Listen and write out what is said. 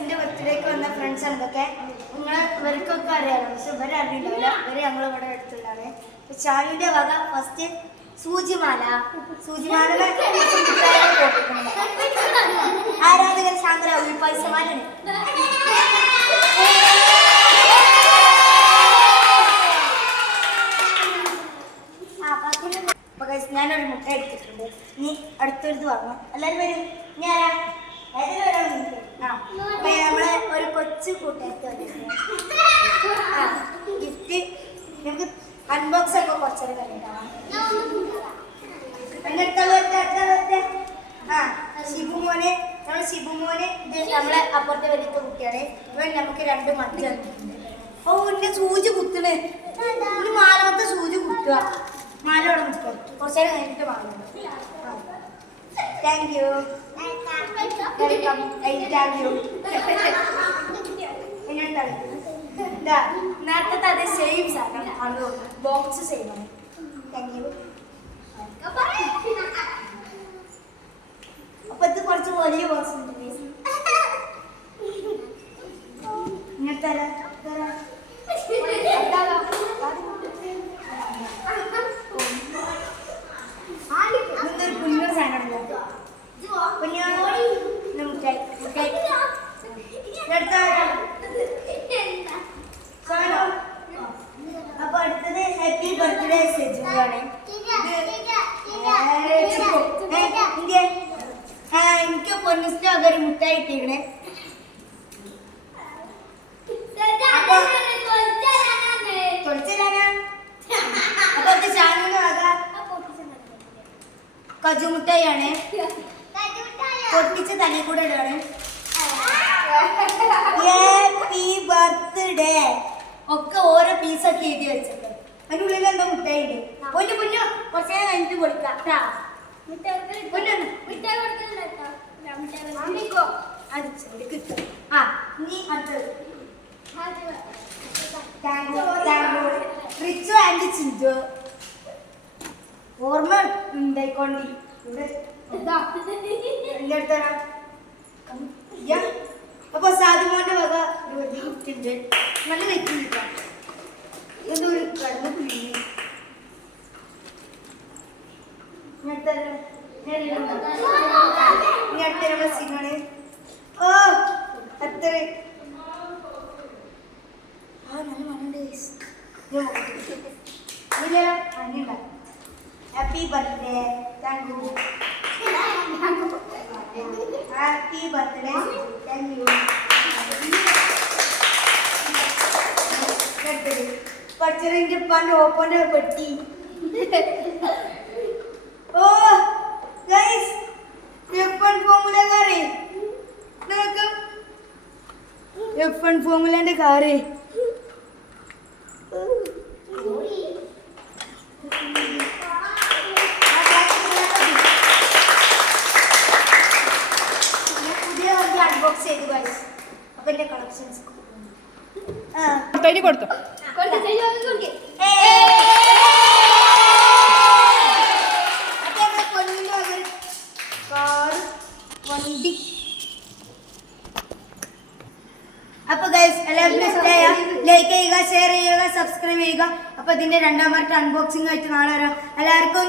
എന്റെ ബർത്ത്ഡേക്ക് വന്ന ഫ്രണ്ട്സ് ആണ് ഇതൊക്കെ. ഇവർക്കൊക്കെ അറിയാലോ, പക്ഷെ ഇവരെ അറിയില്ല. ഇവരെ ഞങ്ങൾ ഇവിടെ എടുത്തതാണ്. ചാനുവിന്റെ വക ഫസ്റ്റ് സൂചിമാല. സൂചിമാലയുടെ ആരാധകർ ശാന്തര ഉൾപ്പായസമാലാണ്. ഞാനൊരു മുട്ട എടുത്തിട്ടുണ്ട്. ഇനി അടുത്തൊരു വാങ്ങാം. എല്ലാവരും വരും. ഇനി ആരാ നമ്മളെ ഒരു കൊച്ചു കൂട്ടുകാർക്ക് വന്നിട്ടുണ്ട്. ഗിഫ്റ്റ് നമുക്ക് അൺബോക്സ് ഒക്കെ കുറച്ചൊരു കണ്ടിട്ടാണ്. ഷിബുമോനെ ഇത് നമ്മളെ അപ്പുറത്തെ വലിയ കുട്ടിയാണ്. ഇവൻ നമുക്ക് 2 മജ്ജ. ഓ എന്റെ സൂചി കുത്തണേ. ഇനി മാലമത്തെ സൂചി കുത്തുക. മാലോടെ മുക്കുക. കുറച്ചേരം കഴിഞ്ഞിട്ട് മാല. Thank you. Welcome. Thank you. നേരത്തെ അതേ സെയിം സാധനം. അത് ബോക്സ് സെയിം ആണ്. Thank you. അപ്പൊ ഇത് കുറച്ച് വലിയ ബോക്സ് ഉണ്ട്. ഇങ്ങനത്തെ എന്തൊരു കുഞ്ഞു സാധനമല്ലോ. അപ്പൊ അടുത്തത് ഹാപ്പി ബർത്ത്ഡേ സെജുവാണ്. എനിക്ക് പൊന്നിസ്റ്റോ അതൊരു മുട്ടായി ഇട്ടിരിക്കണേ. അപ്പൊ അത് ചാനലിന് ആകാം കജു മുട്ടായിയാണ്. പൊട്ടിച്ച് തലയിൽ കൂടെ ഇടാണ്. ഹാപ്പി ബർത്ത്ഡേ ഒക്കെ ഓരോ പീസൊക്കെ എഴുതി വെച്ചിട്ട് അതിനുള്ളിൽ എന്താ മുട്ടായി ഉണ്ട്. പൊന്നു പൊന്നു കുറച്ച് നേരം കഴിഞ്ഞിട്ട് പൊളിക്കാം. റിച്ചു ആൻഡ് ചിഞ്ചു ഓർമ്മ ഉണ്ടായിക്കോണ്ടി. അപ്പൊ സാദിമോന്റെ വക ഗിഫ്റ്റ് ഉണ്ട്. നല്ല വെച്ചില്ല എന്തൊരു കടന്ന് പിഴിഞ്ഞു. സിനാണ്. ഓ അത്ര നല്ല മണുണ്ട്. Happy birthday. Thank you. Happy birthday. Thank you. പച്ചറിന്റെ പണ്ട് ഓപ്പന്റെ പെട്ടി. ഓ guys F1 formula car. F1 ഫോർമുലന്റെ കാറ്. അൺബോക്സ് ചെയ്തു ഗൈസ്. അപ്പൊ എന്റെ കളക്ഷൻസ് കൊടുത്തു. അപ്പൊ ഗൈസ് എല്ലാവരും ലൈക്ക് ചെയ്യുക, ഷെയർ ചെയ്യുക, സബ്സ്ക്രൈബ് ചെയ്യുക. അപ്പൊ ഇതിന്റെ 2ാം പാർട്ട് അൺബോക്സിംഗ് ആയിട്ട് നാളെ വരാം. എല്ലാവർക്കും